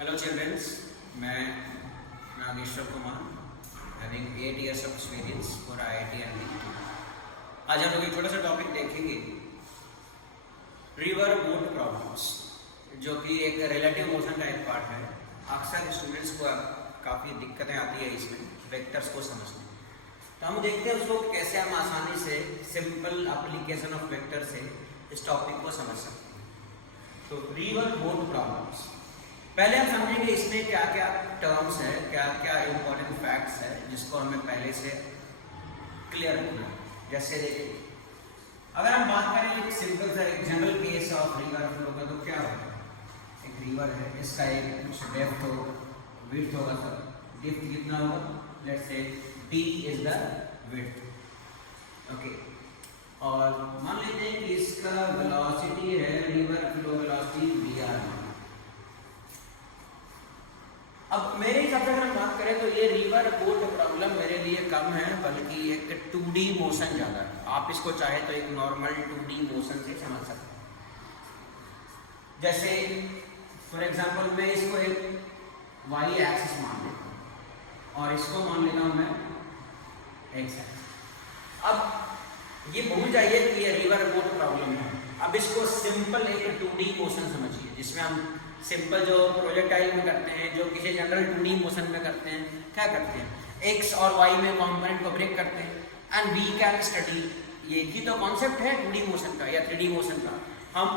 Hello children, मैं Nageshwar Kumar having 8 years of experience for IIT and NIT। आज हम लोग एक छोटा सा टॉपिक देखेंगे रिवर बोट प्रॉब्लम्स, जो कि एक रिलेटिव मोशन टाइप पार्ट है। अक्सर स्टूडेंट्स को काफ़ी दिक्कतें आती है इसमें वेक्टर्स को समझने। तो हम देखते हैं उसको कैसे हम आसानी से सिंपल एप्लीकेशन ऑफ वेक्टर से इस टॉपिक को समझ सकते हैं। तो रिवर बोट प्रॉब्लम्स पहले हम समझेंगे इसमें क्या क्या टर्म्स है, क्या क्या इम्पोर्टेंट फैक्ट्स है जिसको हमें पहले से क्लियर रखना है। जैसे देखिए, अगर हम बात करें एक सिंपल सा एक general case of river flow का, तो क्या होगा, एक रिवर है, इसका एक डेप्थ हो विड्थ होगा। सर डेप्थ कितना होगा, let's say d is the width, okay. और मान लेते हैं कि इसका वेलोसिटी है, रिवर फ्लो वेलोसिटी vr। अब मेरे हिसाब से अगर हम बात करें तो ये रिवर बोट प्रॉब्लम मेरे लिए कम है, बल्कि एक 2D मोशन ज़्यादा है। आप इसको चाहे तो एक नॉर्मल 2D मोशन से समझ सकते हैं। जैसे फॉर एग्जांपल मैं इसको एक y एक्सिस मान लेता हूँ और इसको मान लेता हूँ मैं x एक्सिस। अब ये भूल जाइए कि ये रिवर बोट प्रॉब्लम है। अब इसको सिंपल एक 2D मोशन समझिए, जिसमें हम सिंपल जो प्रोजेक्टाइल में करते हैं, जो किसी जनरल 2D मोशन में करते हैं, क्या करते हैं, x और y में कंपोनेंट को ब्रेक करते हैं एंड वी कैन स्टडी। ये ही तो कॉन्सेप्ट है 2D मोशन का या 3D मोशन का। हम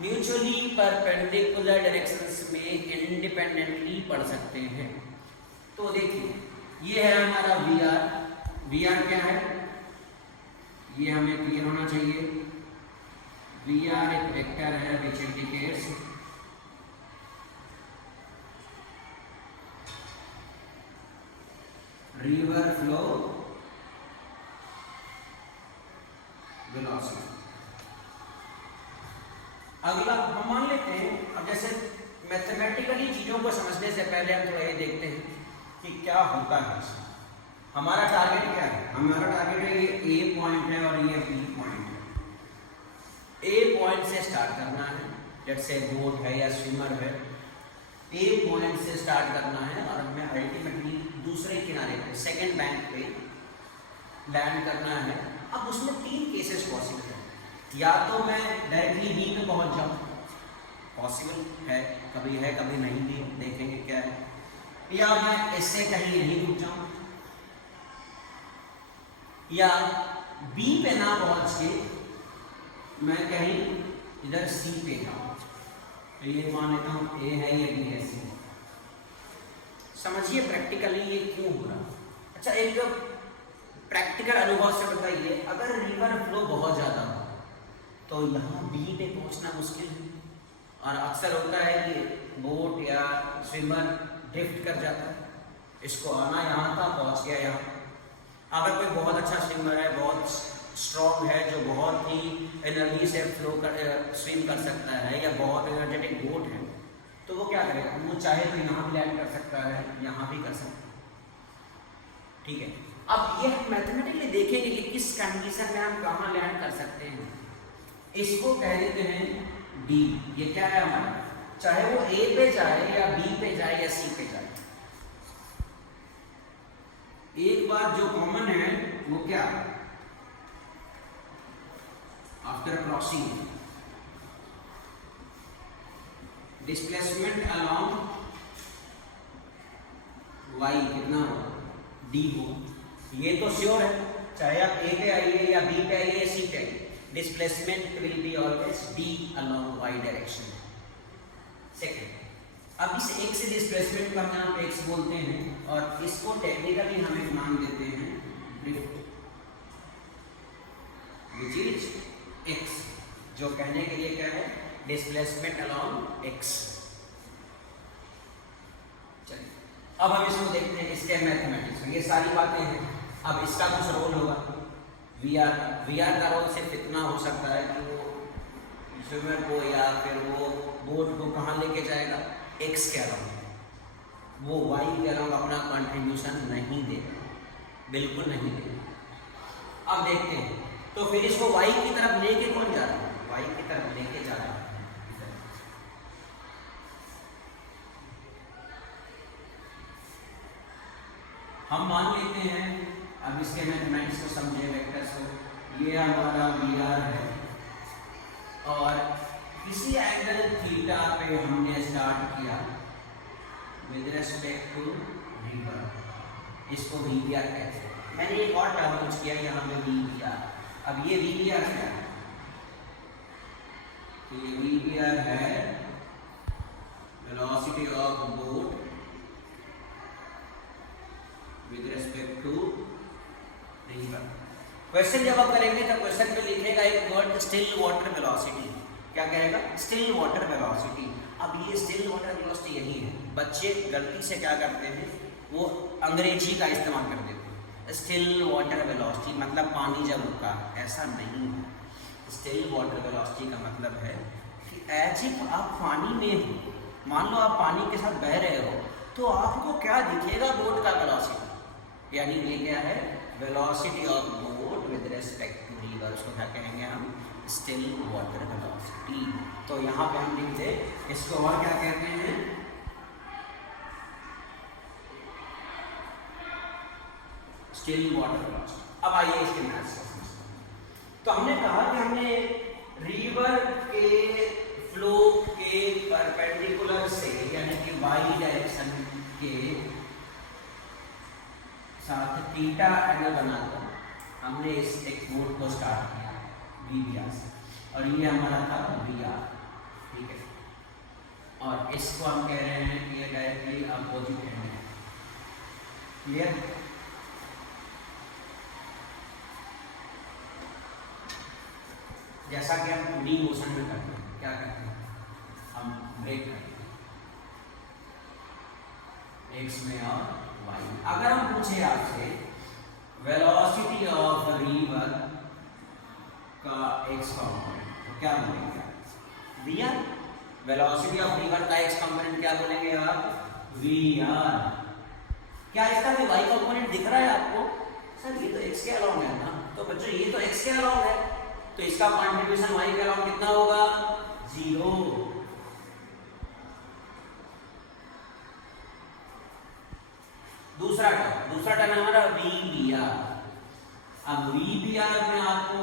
म्यूचुअली परपेंडिकुलर डायरेक्शंस में इंडिपेंडेंटली पढ़ सकते हैं। तो देखिए, ये है हमारा VR क्या है, ये हमें क्लियर होना चाहिए। VR एक वेक्टर है which indicates river flow velocity. अगला हम मान लेते हैं, अब जैसे मैथमेटिकली चीजों को समझने से पहले हम थोड़ा ये देखते हैं कि क्या होता है। हमारा टारगेट क्या है, हमारा टारगेट है ये A पॉइंट है और ये B पॉइंट है। A पॉइंट से स्टार्ट करना है, जैसे बोट है या स्विमर है, A पॉइंट से स्टार्ट करना है और हमें अल्टीमेटली दूसरे किनारे पे सेकेंड बैंक पे लैंड करना है। अब उसमें 3 केसेस पॉसिबल है। या तो मैं डायरेक्टली बी पे पहुंच जाऊं, पॉसिबल है, कभी नहीं भी, देखेंगे क्या है। या मैं इससे कहीं यहीं रुक जाऊं, या बी पे ना पहुंच के मैं कहीं इधर सी पे जाऊं। तो ये मान लेता हूं ए है, ये बी है, सी है। समझिए प्रैक्टिकली ये क्यों हो रहा है। अच्छा, एक प्रैक्टिकल अनुभव से बताइए, अगर रिवर फ्लो बहुत ज़्यादा हो तो यहाँ बी पे पहुँचना मुश्किल है, और अक्सर होता है कि बोट या स्विमर ड्रिफ्ट कर जाता है। इसको आना यहाँ था, पहुँच गया यहाँ। अगर कोई बहुत अच्छा स्विमर है, बहुत स्ट्रॉन्ग है, जो बहुत ही एनर्जी से स्विम कर सकता है, या बहुत एनर्जेटिक बोट है, तो वो क्या करेगा, वो चाहे तो यहाँ भी लैंड कर सकता है, यहाँ भी कर सकता है। ठीक है, अब ये हम मैथमेटिकली देखेंगे कि किस कंडीशन में हम कहाँ लैंड कर सकते हैं। इसको कह देते हैं D। ये क्या है हमारा, चाहे वो A पे जाए या B पे जाए या C पे जाए। एक बात जो कॉमन है वो क्या, after crossing displacement along y कितना हो, d हो। ये तो श्योर है, चाहे आप A पे आइए या B पे आइए या C पे आइए, displacement will be always d along y direction. Second, अब इस x से डिस्प्लेसमेंट को हम यहाँ पे x बोलते हैं, और इसको टेक्निकली हम एक नाम देते हैं ड्रिफ्ट, विच इज x, जो कहने के लिए क्या है, डिस्प्लेसमेंट अलोंग x। चलिए, अब हम इसको देखते हैं इसके मैथमेटिक्स में। ये सारी बातें हैं। अब इसका कुछ रोल होगा, VR का रोल सिर्फ इतना हो सकता है कि वो स्विमर को या फिर वो बोट को कहाँ लेके जाएगा, x के अलावा। वो y के अलावा अपना कंट्रीब्यूशन नहीं देगा, बिल्कुल नहीं देगा। अब देखते हैं, तो फिर इसको y की तरफ लेके कौन जा रहा है, y की तरफ लेके जा रहा है। हम मान लेते हैं, अब इसके मैथमेटिक्स को समझे, वेक्टर्स को, ये हमारा वी आर है और किसी एंगल थीटा पे हमने स्टार्ट किया विद रिस्पेक्ट टू रिवर, इसको वी बी आर कहते हैं। मैंने एक और टर्म यूज किया यहाँ पे वी बी आर। अब ये वी बी आर क्या है? तो ये वी बी आर है velocity of boat with respect to river. Question जब आप करेंगे तो क्वेश्चन में लिखेगा एक वर्ड स्टिल वाटर वेलोसिटी। क्या कहेगा? Still water velocity. अब ये स्टिल वाटर वेलोसिटी यही है, बच्चे गलती से क्या करते हैं, वो अंग्रेजी का इस्तेमाल कर देते हैं। स्टिल वाटर वेलोसिटी मतलब पानी जब रुका, ऐसा नहीं है। स्टिल वाटर वेलोसिटी का मतलब है कि एज इफ आप पानी में हो, मान लो आप पानी के साथ बह रहे हो, तो आपको क्या दिखेगा? बोट का वेलोसिटी, यानी ये क्या है? Velocity of boat with respect to river, उसको क्या कहेंगे हम? Still water velocity. तो यहाँ पे हम लिखते इसको और क्या कहते हैं? Still water velocity. अब आइए इसके मैथ्स को समझते हैं। तो हमने कहा कि हमने रिवर के फ्लो के परपेंडिकुलर से, यानी कि वाई डायरेक्शन के साथ थीटा एंगल बनाकर हमने इस एक बोट को स्टार्ट किया वी बी आर से, और ये हमारा था वी आर, ठीक है। और इसको हम कह रहे हैं कि ये डायरेक्टली अपोजिट एंड है, क्लियर? जैसा कि हम 2D मोशन में करते हैं, क्या करते हैं? हम ब्रेक करते हैं एक्स में और वाई में। अगर हम पूछे आपसे वेलोसिटी ऑफ रिवर का एक्स कंपोनेंट, तो क्या बोलेंगे आप? V R. Velocity of river का एक्स कंपोनेंट क्या बोलेंगे आप? V R. क्या इसका भी वाई कंपोनेंट दिख रहा है आपको? सर ये तो एक्स के अलाउंग है ना। तो बच्चों ये तो एक्स के अलाउंग है, तो इसका कॉन्ट्रीब्यूशन वाई के अलाउंग कितना होगा? 0। दूसरा टर्म हमारा वी बी आर। अब वी बी आर में आपको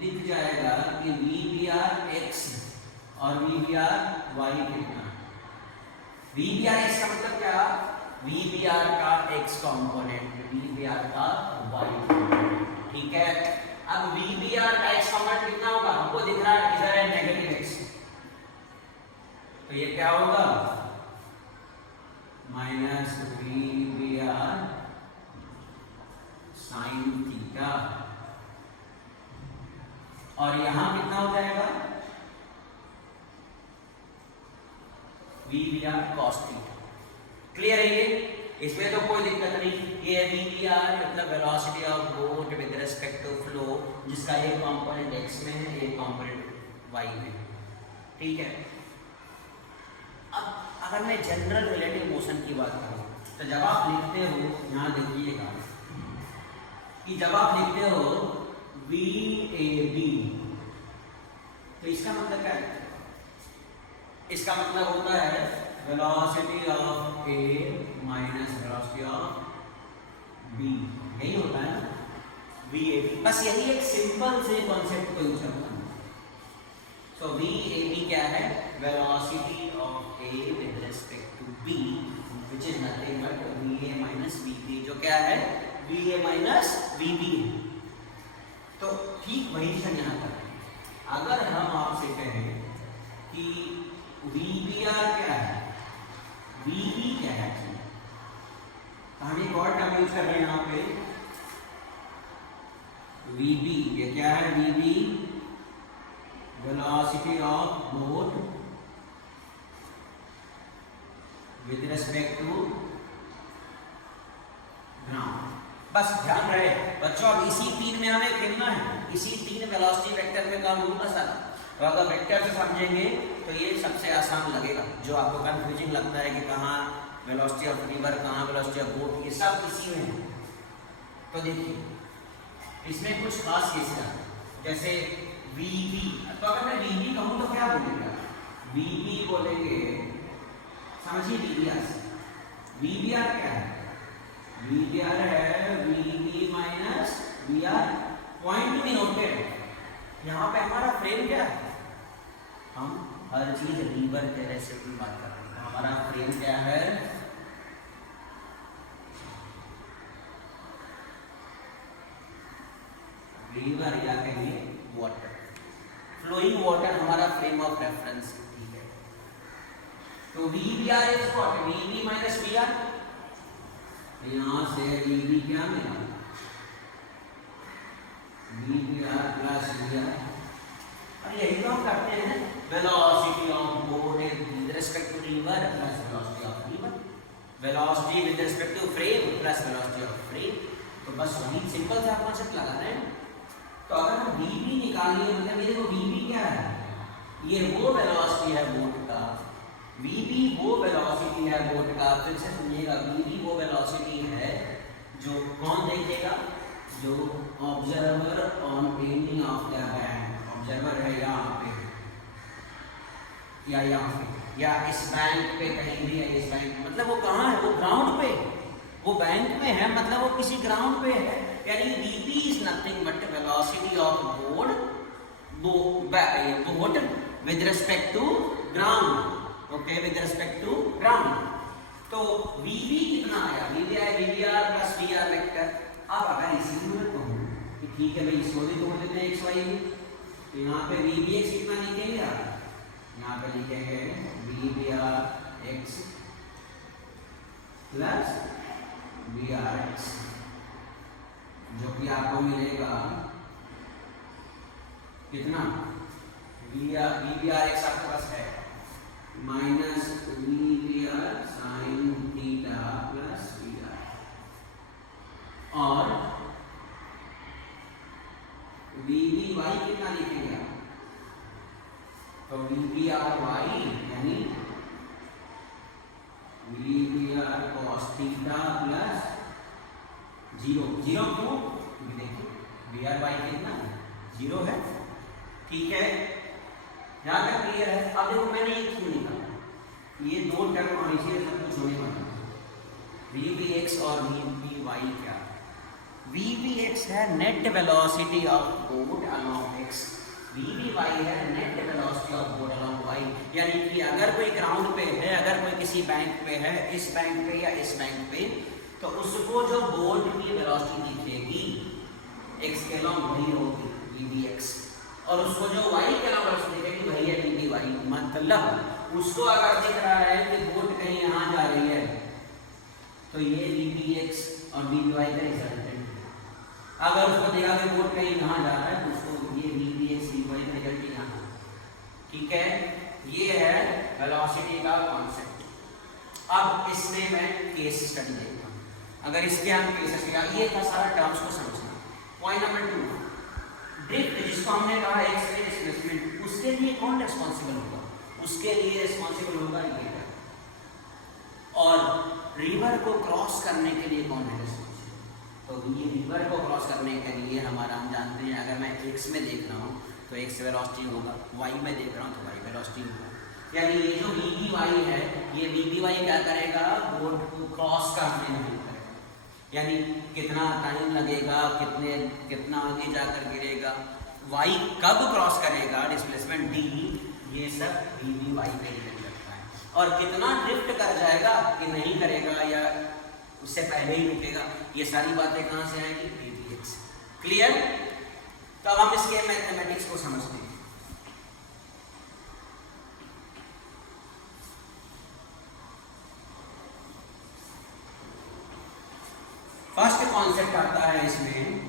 दिख जाएगा कि वी बी आर एक्स और वी बी आर वाई कितना। वी बी आर एक्स का मतलब क्या? वी बी आर का X component, V B R का वाई कंपोनेंट, ठीक है। अब वी बी आर का एक्स कंपोनेंट कितना होगा? हमको दिख रहा है इधर है नेगेटिव एक्स, तो ये क्या होगा? Minus V B R sine theta, और यहां कितना हो जाएगा? V B R cos theta. Clear है ये? इसमें तो कोई दिक्कत नहीं। ये वी बी आर मतलब velocity of boat with respect to flow, जिसका एक कंपोनेंट एक्स में है, एक कंपोनेंट वाई में, ठीक है। अब अगर मैं जनरल रिलेटिव मोशन की बात करूं, तो जब आप लिखते हो, यहां देखिएगा कि जब आप लिखते हो वी ए बी, तो इसका मतलब क्या है? इसका मतलब होता है velocity of A minus velocity of B, यही होता है ना, वी ए बी। बस यही एक सिंपल से कॉन्सेप्ट को यूज करना है। सो वी ए बी क्या है? Velocity of A with respect to B, which is nothing but V A minus V B, जो क्या है? V A minus V B. तो ठीक वही चीज यहाँ पर है। अगर हम आपसे कहें कि वी बी आर क्या है, वी बी क्या है, तो हम एक और टर्म यूज कर रहे हैं यहाँ पे, वी बी। ये क्या है? V B velocity of boat with respect to ground. बस ध्यान रहे बच्चों, अब इसी 3 में हमें खेलना है, इसी 3 वेलोसिटी वेक्टर में काम होगा सारा। तो अगर वेक्टर से समझेंगे तो ये सबसे आसान लगेगा। जो आपको कंफ्यूजिंग लगता है कि कहाँ वेलोसिटी ऑफ रिवर, कहाँ वेलोसिटी ऑफ बोट, ये सब इसी में है। तो देखिए इसमें कुछ खास केसेस हैं, जैसे वी बी। तो अगर मैं वी बी कहूँ तो क्या बोलेगा? वी बी बोलेंगे, समझिए वी बी आर से। वी बी आर क्या है? VBR है VB माइनस VR, पॉइंट भी नोटेड। यहाँ पे हमारा फ्रेम क्या है, हम हर चीज लीवर के से की बात कर रहे हैं। हमारा फ्रेम क्या है, लीवर या कहिए वाटर, फ्लोइंग वाटर हमारा फ्रेम ऑफ रेफरेंस। ठीक है, तो VBR is what, VB minus VR। यहां से VB क्या मिला, VBR प्लस VR। और यही तो हम करते हैं, velocity of boat with respect to river plus velocity of river, velocity with respect to frame plus velocity of frame. तो बस वही सिंपल सा कॉन्सेप्ट लगा रहे हैं। तो अगर हम VB निकालिए, मतलब ये देखो VB क्या है, ये वो वेलोसिटी है बोट का, VB वो वेलोसिटी है बोट का। फिर से सुनिएगा, VB वो वेलोसिटी है जो कौन देखेगा, जो observer on ending of the band, observer है यहाँ पे या यहाँ पे या इस बैंक पे कहीं भी है, इस बैंक मतलब वो कहाँ है, वो ग्राउंड पे, वो बैंक में है, मतलब वो किसी ग्राउंड पे है। यानी VB is nothing but velocity of board boat with respect to ground. Okay, with respect to ground. तो VB कितना आया, VB आया VBR प्लस VR वेक्टर। अब अगर इसी में कहूँ कि ठीक है भाई, इसको भी तो लेते हैं XY में, तो यहाँ पे VBX कितना लिखेंगे आप, यहाँ पे लिखेंगे VBRX प्लस VRX, जो कि आपको मिलेगा कितना, VBRX आपके पास है minus VBR sine theta plus VR, और VBY कितना लिखेंगे आप, तो VBRY यानी VBR cos थीटा प्लस 0 क्यों, देखिए VRY कितना 0 है। ठीक है, यहाँ तक क्लियर है। अब देखो मैंने ये क्यों निकाला, ये दो टर्म और इसे सब कुछ होने वाला, VBX और VBY क्या, VBX है net velocity of board along X, VBY है net velocity of board along Y। यानी कि अगर कोई ग्राउंड पे है, अगर कोई किसी बैंक पे है, इस बैंक पे या इस बैंक पे, तो उसको जो बोर्ड की वेलोसिटी दिखेगी X के अलोंग वही होगी VBX, और उसको जो Y के अलावा दिखेगी वही है VBY। मतलब उसको अगर दिख रहा है कि बोट कहीं यहाँ जा रही है, तो ये VBX और VBY का रिजल्टेंट है। अगर उसको देखा कि बोट कहीं यहाँ जा रहा है, तो उसको ये VBX VBY का रिजल्ट यहाँ। ठीक है, ये है वेलोसिटी का कॉन्सेप्ट। अब इसमें मैं केस स्टडी देखता हूँ। अगर इसके हम केसेस किया, ये था सारा टर्म्स को समझना। पॉइंट नंबर 2, ड्रिफ्ट जिसको हमने कहा एक्स रे डिस्प्लेसमेंट, उसके लिए कौन रिस्पॉन्सिबल होगा, उसके लिए रिस्पॉन्सिबल होगा ये। और रिवर को क्रॉस करने के लिए कौन है रिस्पॉन्सिबल, तो ये रिवर को क्रॉस करने के लिए हमारा, हम जानते हैं अगर मैं एक्स में देख रहा हूँ तो एक्स वेलोसिटी होगा, वाई में देख रहा हूँ तो वाई वेलोसिटी होगा। यानी ये जो VBY है, ये VBY क्या करेगा, बोर्ड को क्रॉस करने में हेल्प करेगा। यानी कितना टाइम लगेगा, कितना आगे जाकर गिरेगा, Y कब क्रॉस करेगा, डिस्प्लेसमेंट D, ये सब VBY पे डिपेंड करता है। और कितना ड्रिफ्ट कर जाएगा कि नहीं करेगा या उससे पहले ही रुकेगा, ये सारी बातें कहाँ से आएंगी, VBX। क्लियर? तो अब हम इसके मैथमेटिक्स को समझते हैं। फर्स्ट कॉन्सेप्ट आता है इसमें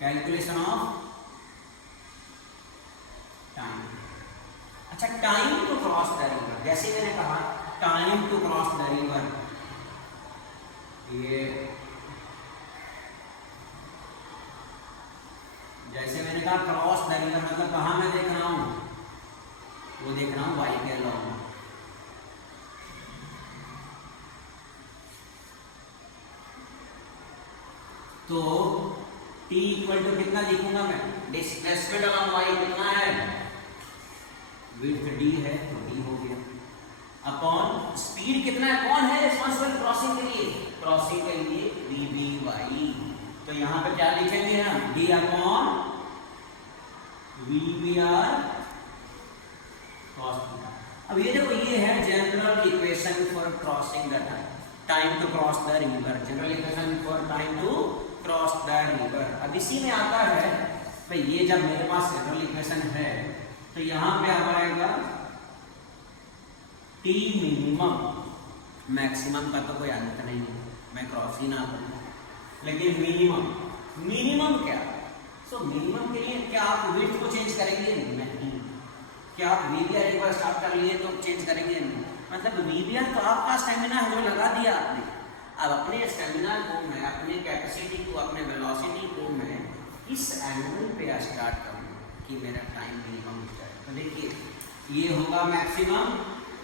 कैलकुलेशन ऑफ टाइम। अच्छा, time to cross the river, जैसे मैंने कहा time to cross the river, ये जैसे मैंने कहा क्रॉस द रिवर मतलब कहाँ मैं देख रहा हूँ, वो देख रहा हूँ वाई के अलॉन्ग। तो t इक्वल टू कितना लिखूंगा मैं, डिस्प्लेसमेंट अलॉन्ग y कितना है, विड्थ d है तो d हो गया। अपॉन स्पीड कितना है, कौन है रिस्पॉन्सिबल क्रॉसिंग के लिए, क्रॉसिंग के लिए VBY। तो यहाँ पे क्या लिखेंगे हम, D upon VBR cos theta. अब ये देखो, ये है general equation for crossing the time to cross the river, general equation for time to cross the river. अब इसी में आता है भाई, ये जब मेरे पास जनरल इक्वेशन है तो यहाँ पे आएगा T मिनिमम, मैक्सिमम का तो कोई अंत नहीं है, मैं क्रॉस ही ना करूँ, लेकिन मिनिमम क्या, सो मिनिमम के लिए क्या आप विड्थ को चेंज करेंगे, नहीं। क्या आप VBR एक बार स्टार्ट कर लिए तो चेंज करेंगे, नहीं। मतलब VBR तो आपका स्टेमिना है जो लगा दिया आपने, अब अपने स्टेमिना को मैं, अपने कैपेसिटी को, अपने वेलोसिटी को मैं इस एंगल पे स्टार्ट करूँ कि मेरा टाइम मिनिमम हो जाए। तो देखिए ये होगा मैक्सिमम,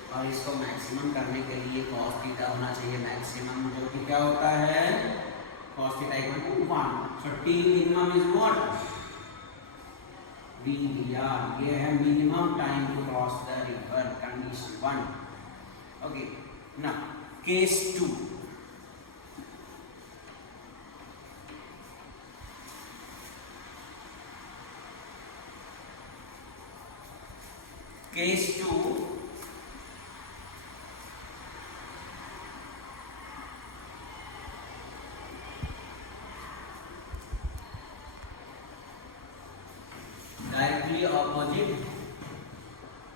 और इसको मैक्सिमम करने के लिए cos थीटा होना चाहिए मैक्सिमम, जो कि क्या होता है cos theta equal to 1। So T minimum is what, VBR। ये है minimum time to cross the river, condition 1। Okay, now case 2। Case 2 directly opposite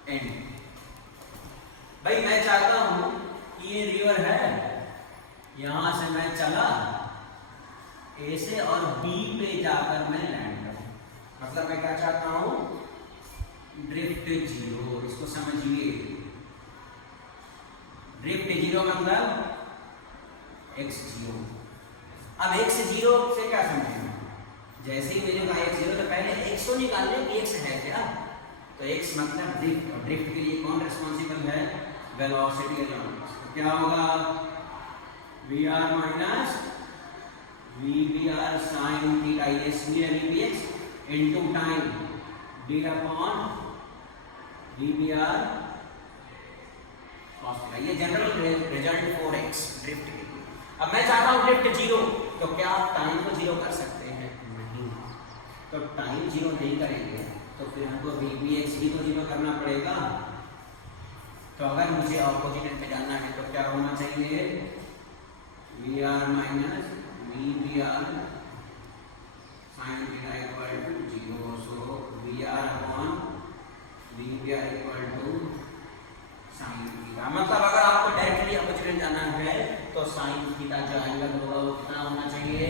end. भाई मैं चाहता हूं कि ये रिवर है, यहां से मैं चला ए से और बी पे जाकर मैं लैंड करूं, मतलब मैं क्या चाहता हूं, ड्रिफ्ट जीरो। इसको समझिए, ड्रिफ्ट जीरो मतलब x0। अब x0 से क्या समझेंगे, जैसे ही मिलेगा x0 तो पहले x को निकाल लें कि x है क्या, तो x मतलब ड्रिफ्ट, और ड्रिफ्ट के लिए कौन रिस्पॉन्सिबल है, वेलोसिटी अलोंग। तो क्या होगा, VR minus VBR sin theta, ये स्पीड है VBX into time d upon VBR cos theta. ये general result for x drift के लिए। अब मैं चाहता हूं ड्रिफ्ट जीरो, तो क्या आप टाइम को जीरो कर सकते हैं, नहीं। तो टाइम जीरो नहीं करेंगे तो फिर हमको VBX भी तो जीरो करना पड़ेगा। तो अगर मुझे ऑपोजिट एंड पे जाना है तो क्या होना चाहिए, VR minus VBR sin theta equal to 0। So VR upon VBR equal to sin theta. मतलब अगर आपको डायरेक्टली ऑपोजिट जाना है तो sin थीटा जो एंगल होगा वो कितना होना चाहिए,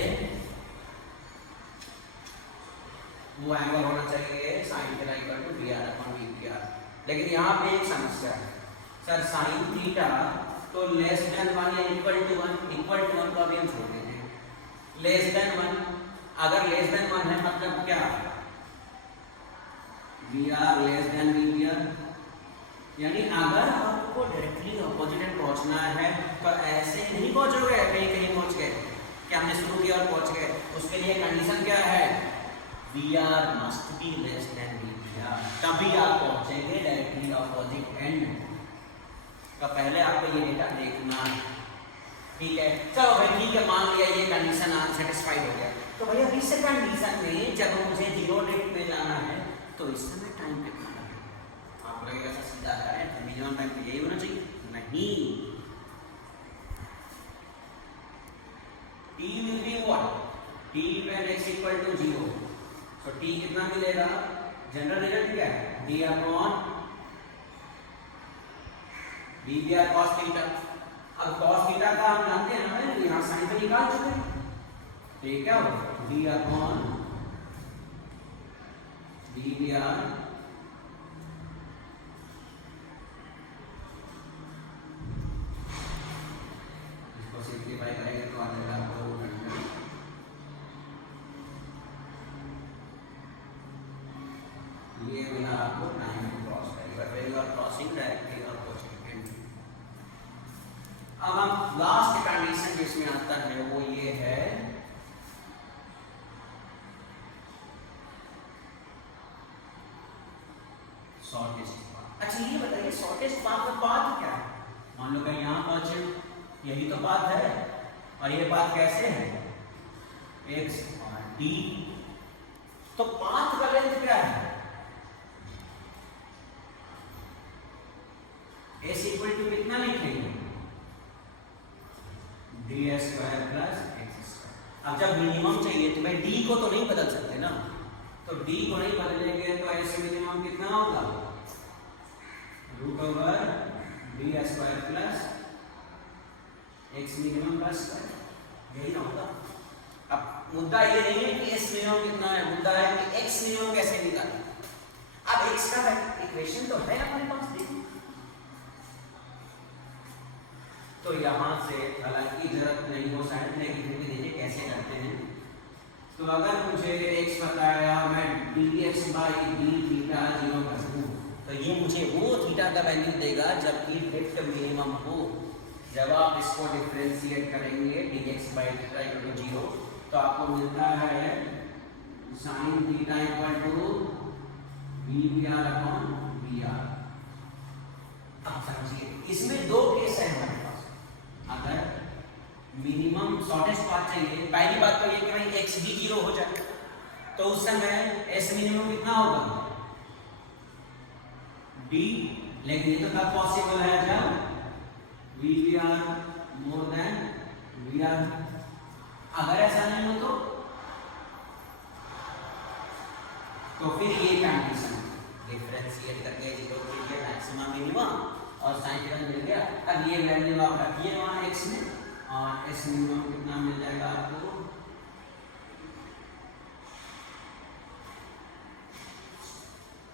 वो एंगल होना चाहिए sin theta equal to VR upon VBR। लेकिन यहाँ पे एक समस्या है सर, sin थीटा तो लेस देन 1 या इक्वल टू 1, इक्वल टू 1 को अभी हम छोड़ देते हैं, लेस देन 1। अगर लेस देन 1 है मतलब क्या, VR लेस देन VBR। यानी अगर आपको डायरेक्टली ऑपोजिट पहुंचना है तो ऐसे नहीं पहुंचोगे, कहीं कहीं पहुंच गए, क्या हमने शुरू किया और पहुंच गए, उसके लिए कंडीशन क्या है, VR must be less than VBR, तभी आप पहुंचेंगे डायरेक्टली ऑपोजिट एंड का। पहले आपको ये डेटा देखना है, ठीक है। चलो भाई ठीक है, मान लिया ये कंडीशन अनसेटिस्फाइड हो गया, तो भैया इस कंडीशन में जब मुझे जीरो ड्रिफ्ट में जाना है तो इस समय टाइम कितना लगेगा, आपको लगेगा ऐसा सीधा है मिनिमम टाइम तो यही होना चाहिए, नहीं। t will be what, t when x equal to 0। तो t कितना मिलेगा, जनरल रिजल्ट क्या है, d upon VBR cos theta. अब cos थीटा का हम जानते हैं ना, यहाँ साइन तो निकाल चुके हैं, तो ये क्या होगा, d अपॉन VBR इसको सिंप्लीफाई करेंगे तो आ जाएगा आपको ये मिला आपको टाइम क्रॉस करेगा, when you are crossing directly opposite. अब हम लास्ट कंडीशन जिसमें आता है वो ये है, शॉर्टेस्ट पाथ। अच्छा ये बताइए शॉर्टेस्ट पाथ का पाथ क्या है, मान लो कहीं यहाँ पहुंचे, यही तो पाथ है, और ये पाथ कैसे है, x और d। तो पाथ का लेंथ क्या है, s इक्वल टू कितना लिखेंगे, ds square plus x square. अब जब मिनिमम चाहिए तो भाई d को तो नहीं बदल सकते ना, तो d को नहीं बदलेंगे तो s मिनिमम कितना होगा, root over D square plus X minimum plus square, यही ना होगा। अब मुद्दा ये नहीं है कि एक्स मिनिमम कितना है, मुद्दा है कि एक्स मिनिमम कैसे निकालें। अब एक्स का इक्वेशन तो है हमारे पास, देखिए तो यहां से, हालांकि जरूरत नहीं हो शायद, लेकिन फिर भी देखिए कैसे करते हैं। तो अगर मुझे एक्स बताया, मैं dx बाई डी थीटा 0 कर दूं, तो ये मुझे वो थीटा का वैल्यू देगा जबकि ड्रिफ्ट मिनिमम हो। जब आप इसको डिफरेंशिएट करेंगे dx by theta equal to 0, तो आपको मिलता है sin theta equal to vbr upon vr। अब समझिए, इसमें दो केस है हमारे पास। अगर मिनिमम शॉर्टेस्ट पाथ चाहिए, पहली बात तो ये कि भाई x भी 0 हो जाए, तो उस समय s मिनिमम कितना होगा, d। लेकिन ये तो तब पॉसिबल है जब vbr मोर देन vr। अगर ऐसा नहीं हो तो फिर ये कंडीशन डिफरेंशिएट करके 0 के लिए मैक्सिमम मिनिमम और sin थीटा मिल गया। अब ये वैल्यू आप रखिए वहां x में, और s मिनिमम कितना मिल जाएगा आपको,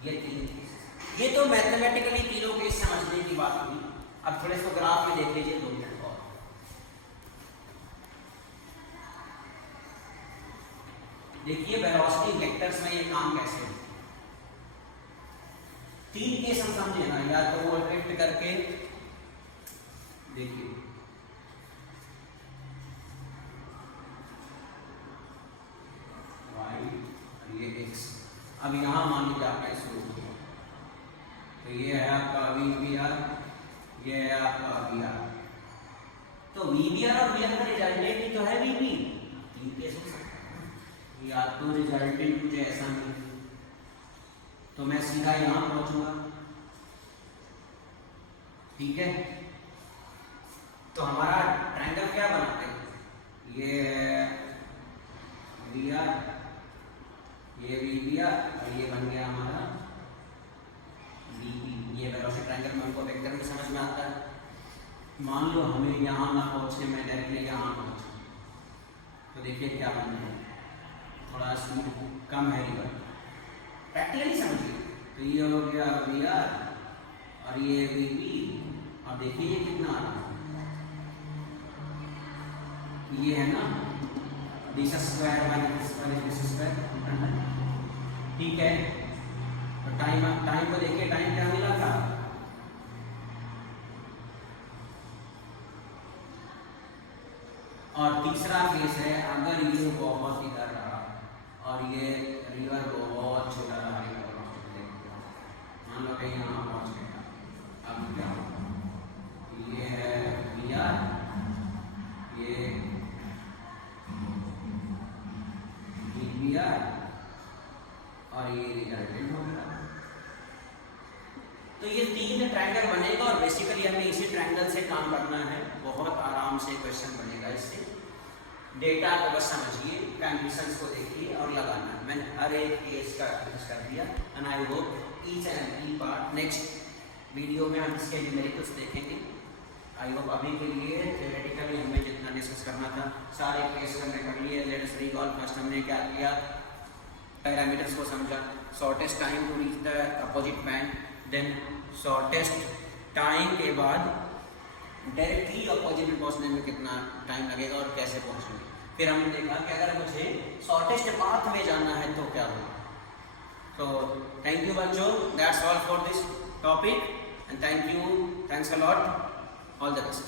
ये तीन। ये तो मैथमेटिकली तीनों केस समझने की बात हुई। अब थोड़े से ग्राफ में देख लीजिए 2 मिनट और। देखिए वेलोसिटी वेक्टर्स में ये काम कैसे है। 3 केस हम समझे ना, या तो वो ड्रिफ्ट करके, देखिए y और ये x। अब यहां मान लीजिए आपका शुरू हो, तो ये है आपका vbr, ये है आपका vr। तो vbr और vr का रिजल्टेंट ही तो है vb। 3 केस हो सकता है, या तो रिजल्टेंट मुझे ऐसा मिले तो मैं सीधा यहां पहुंचूंगा, ठीक है। तो हमारा ट्रायंगल क्या बनाते हैं, ये है vr, ये vbr और ये बन गया हमारा vb। ये वेलोसिटी ट्रायंगल में हमको वेक्टर में समझ में आता है। मान लो हमें यहाँ ना पहुँचने में डायरेक्टली यहाँ पहुँचना, तो देखिए क्या बन रहा है, थोड़ा स्पीड कम है रिवर, प्रैक्टिकली समझिए। तो ये हो गया vr और ये vb, और देखिए ये कितना आ रहा है, ये है ना d स्क्वायर माइनस स्क्वायर, ठीक है। तो टाइम को देखिए, टाइम क्या मिला था, और तीसरा केस है अगर ये बहुत इधर रहा और ये रिवर बहुत छोटा रहा, मान लो कहीं यहाँ पहुँच गया, अब क्या होगा, ये है vr, ये vbr और ये रिजल्टेंट हो गया। तो ये 3 ट्रायंगल बनेगा और बेसिकली हमें इसी ट्रायंगल से काम करना है। बहुत आराम से क्वेश्चन बनेगा इससे। डेटा को बस समझिए, कंडीशंस को देखिए और लगाना है। मैंने हर एक केस का डिस्कस कर दिया, and I hope each and every part next video में हम इसके न्यूमेरिकल्स देखेंगे। आई होप अभी के लिए थ्योरेटिकली हमें जितना डिस्कस करना था सारे केस हमने कर लिए। Let us recall. फर्स्ट हमने क्या किया, पैरामीटर्स को समझा, shortest time to reach the opposite point, then shortest time के बाद डायरेक्टली अपोजिट में पहुंचने में कितना टाइम लगेगा और कैसे पहुंचेंगे। फिर हमने देखा कि अगर मुझे शॉर्टेस्ट पाथ में जाना है तो क्या होगा। तो थैंक यू बच्चों, that's all for this topic and thanks a lot, all the best.